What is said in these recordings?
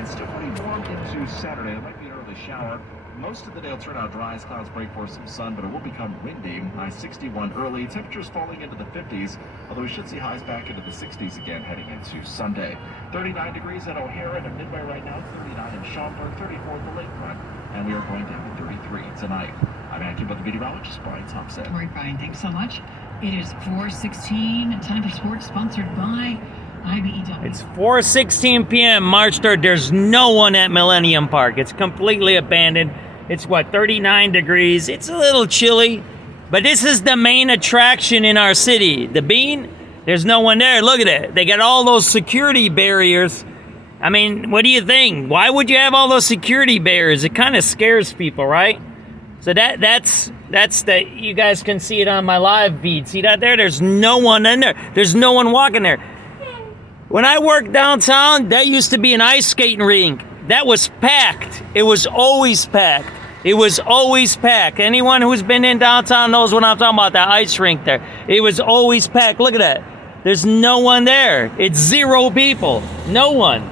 and still pretty warm into Saturday. There might be an early shower. Most of the day will turn out dry as clouds break for some sun, but it will become windy. High 61 early. Temperatures falling into the 50s, although we should see highs back into the 60s again heading into Sunday. 39 degrees at O'Hara and at Midway right now, 39 in Schaumburg, 34 at the lakefront, and we are going down to 33 tonight. I'm active meteorologist Brian Thompson. All right, Brian, thanks so much. It is 4:16, time for sports, sponsored by IBEW. It's 4:16 p.m. March 3rd. There's no one at Millenium Park. It's completely abandoned. It's, 39 degrees. It's a little chilly, but this is the main attraction in our city. The Bean, there's no one there. Look at it. They got all those security barriers. I mean, what do you think? Why would you have all those security barriers? It kind of scares people, right? So that's the, you guys can see it on my live feed. See that there? There's no one in there. There's no one walking there. When I worked downtown, that used to be an ice skating rink. That was packed. It was always packed. It was always packed. Anyone who's been in downtown knows what I'm talking about, that ice rink there. It was always packed. Look at that. There's no one there. It's 0 people. No one.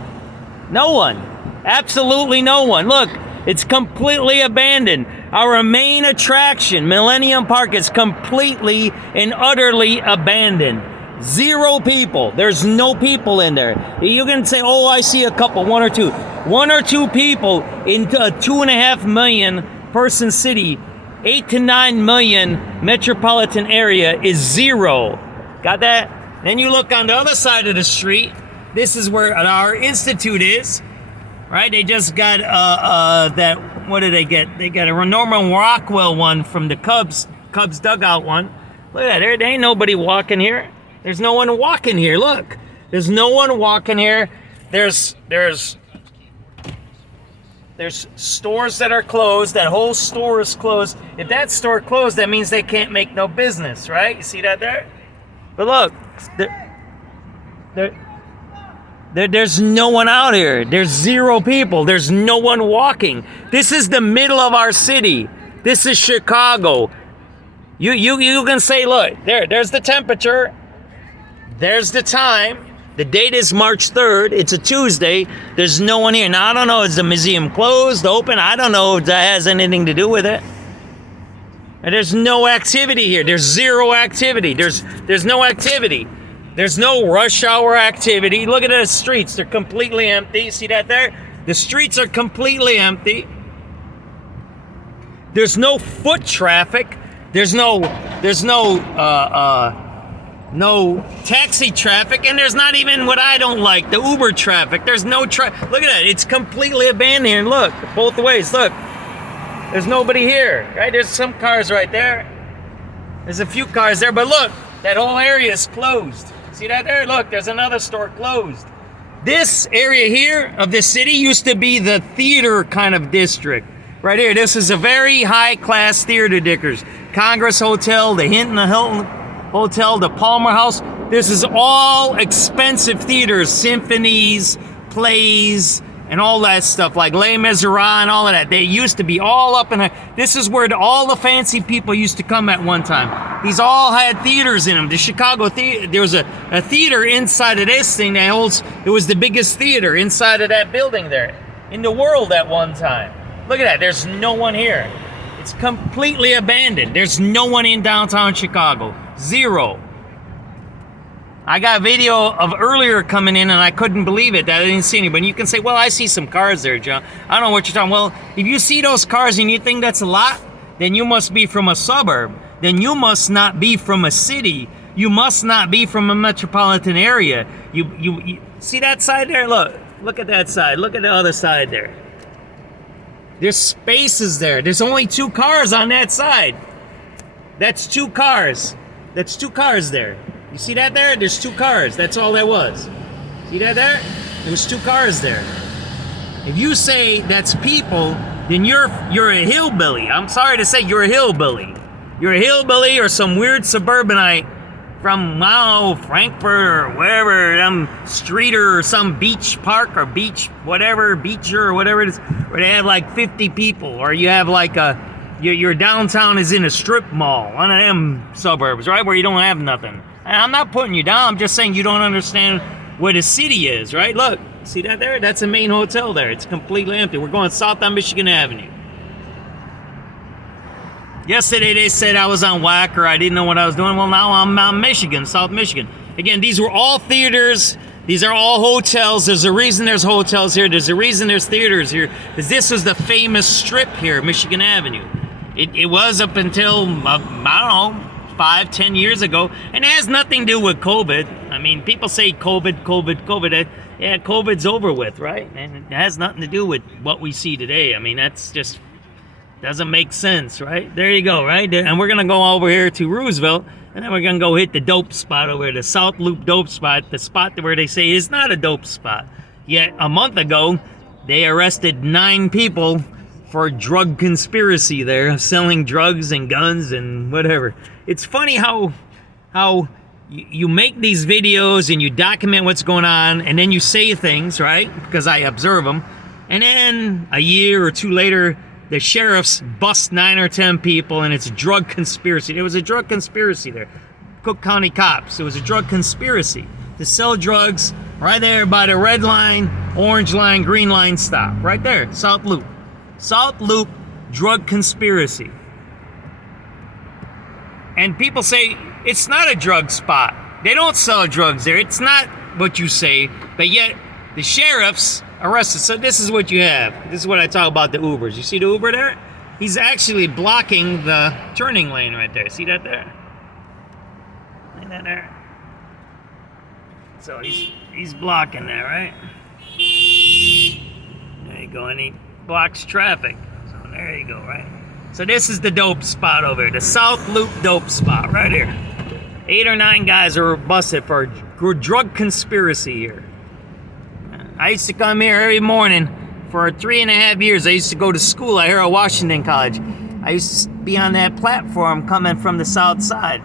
No one. Absolutely no one. Look, it's completely abandoned. Our main attraction, Millenium Park, is completely and utterly abandoned. 0 people. There's no people in there. You can say, oh, I see a couple, 1 or 2. 1 or 2 people in a 2.5 million person city, 8 to 9 million metropolitan area is 0. Got that? Then you look on the other side of the street. This is where our institute is, right? They just got that. What did they get? They got a Norman Rockwell one from the Cubs dugout one. Look at that. There ain't nobody walking here. There's no one walking here. Look, there's no one walking here. There's stores that are closed. That whole store is closed. If that store closed, that means they can't make no business, right? You see that there? But look, there's no one out here. There's 0 people. There's no one walking. This is the middle of our city. This is Chicago. You can say, look, there's the temperature. There's the time. The date is March 3rd. It's a Tuesday. There's no one here. Now, I don't know, is the museum closed, open? I don't know if that has anything to do with it. And there's no activity here. There's 0 activity. There's no activity. There's no rush hour activity. Look at the streets. They're completely empty. See that there? The streets are completely empty. There's no foot traffic. There's no taxi traffic, and there's not even what I don't like, the Uber traffic. There's no Look at that. It's completely abandoned here. Look, both ways. Look. There's nobody here, right? There's some cars right there. There's a few cars there, but look, that whole area is closed. See that there? Look, there's another store closed. This area here of the city used to be the theater kind of district. Right here, this is a very high-class theater dickers. Congress Hotel, the Hilton Hotel, the Palmer House. This is all expensive theaters, symphonies, plays, and all that stuff, like Les Miserables and all of that. They used to be all up in here. This is where all the fancy people used to come at one time. These all had theaters in them. The Chicago Theater, there was a theater inside of this thing that holds, it was the biggest theater inside of that building there in the world at one time. Look at that, there's no one here. It's completely abandoned. There's no one in downtown Chicago. 0. I got a video of earlier coming in and I couldn't believe it that I didn't see anybody. You can say, well, I see some cars there, John. I don't know what you're talking about. Well, if you see those cars and you think that's a lot, then you must be from a suburb. Then you must not be from a city. You must not be from a metropolitan area. You see that side there? Look at that side. Look at the other side there. There's spaces there. There's only 2 cars on that side. That's 2 cars. That's 2 cars there. You see that there? There's 2 cars. That's all there was. See that there? There was 2 cars there. If you say that's people, then you're a hillbilly. I'm sorry to say you're a hillbilly. You're a hillbilly or some weird suburbanite from, I don't know, Frankfurt or wherever, some streeter or some beach park or beach, whatever, beacher or whatever it is, where they have like 50 people, or you have like your downtown is in a strip mall, one of them suburbs, right, where you don't have nothing. And I'm not putting you down, I'm just saying you don't understand what a city is, right? Look, See that there? That's the main hotel there. It's completely empty. We're going south on Michigan Avenue. Yesterday they said I was on whack or I didn't know what I was doing. Well, now I'm on Michigan, South Michigan. Again, these were all theaters. These are all hotels. There's a reason there's hotels here. There's a reason there's theaters here. Because this was the famous strip here, Michigan Avenue. It was up until, I don't know, 5-10 years ago. And it has nothing to do with COVID. I mean, people say COVID. Yeah, COVID's over with, right? And it has nothing to do with what we see today. I mean, that's just doesn't make sense, right? There you go, right? And we're going to go over here to Roosevelt, and then we're going to go hit the dope spot over here, the South Loop dope spot, the spot where they say is not a dope spot. Yet a month ago, they arrested 9 people for drug conspiracy there, selling drugs and guns and whatever. It's funny how you make these videos and you document what's going on, and then you say things, right? Because I observe them. And then a year or two later, the sheriffs bust 9 or 10 people, and it's a drug conspiracy. There was a drug conspiracy there. Cook County cops. It was a drug conspiracy to sell drugs right there by the red line, orange line, green line stop. Right there, South Loop. South Loop drug conspiracy. And people say, it's not a drug spot. They don't sell drugs there. It's not what you say, but yet the sheriffs arrested. So this is what you have. This is what I talk about the Ubers. You see the Uber there? He's actually blocking the turning lane right there. See that there? See that there? So he's blocking there, right? There you go, and he blocks traffic. So there you go, right? So this is the dope spot over here, the South Loop dope spot right here. 8 or 9 guys are busted for drug conspiracy here. I used to come here every morning for 3.5 years. I used to go to school at Harold Washington College. I used to be on that platform coming from the south side.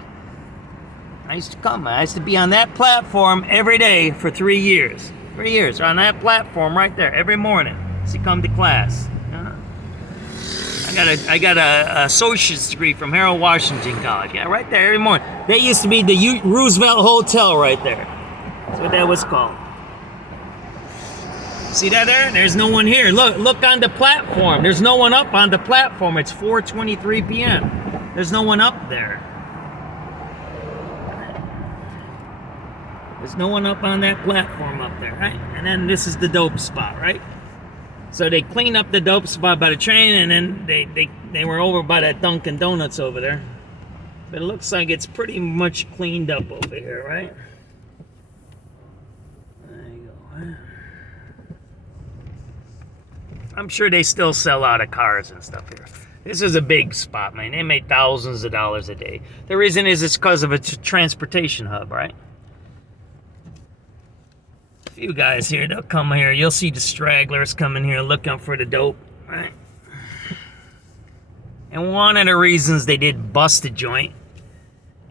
I used to be on that platform every day for 3 years. 3 years on that platform right there every morning to come to class. I got a associate's degree from Harold Washington College. Yeah, right there every morning. That used to be the Roosevelt Hotel right there. That's what that was called. See that there? There's no one here. Look on the platform. There's no one up on the platform. It's 4:23 p.m. There's no one up there. There's no one up on that platform up there, right? And then this is the dope spot, right? So they cleaned up the dope spot by the train, and then they were over by that Dunkin' Donuts over there. But it looks like it's pretty much cleaned up over here, right? There you go, right? I'm sure they still sell out of cars and stuff here. This is a big spot, man. They made thousands of dollars a day. The reason is it's because of a transportation hub, right? A few guys here, they'll come here. You'll see the stragglers coming here looking for the dope, right? And one of the reasons they did bust a joint,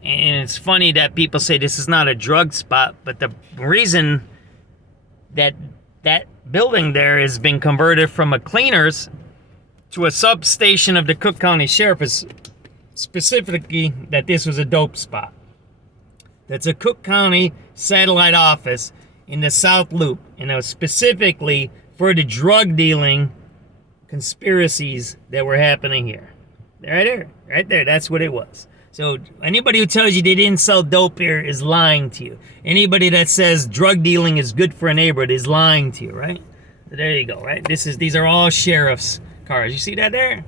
and it's funny that people say this is not a drug spot, but the reason that building there has been converted from a cleaners to a substation of the Cook County Sheriff is specifically that this was a dope spot. That's a Cook County satellite office in the South Loop, and it was specifically for the drug dealing conspiracies that were happening here. Right there, that's what it was. So anybody who tells you they didn't sell dope here is lying to you. Anybody that says drug dealing is good for a neighborhood is lying to you, right? So there you go, right? These are all sheriff's cars. You see that there?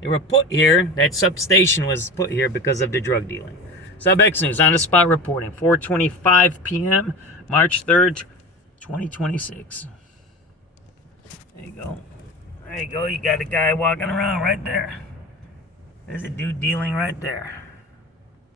They were put here, that substation was put here because of the drug dealing. SubX.News on the spot reporting, 4:25 p.m., March 3rd, 2026. There you go. There you go, you got a guy walking around right there. There's a dude dealing right there.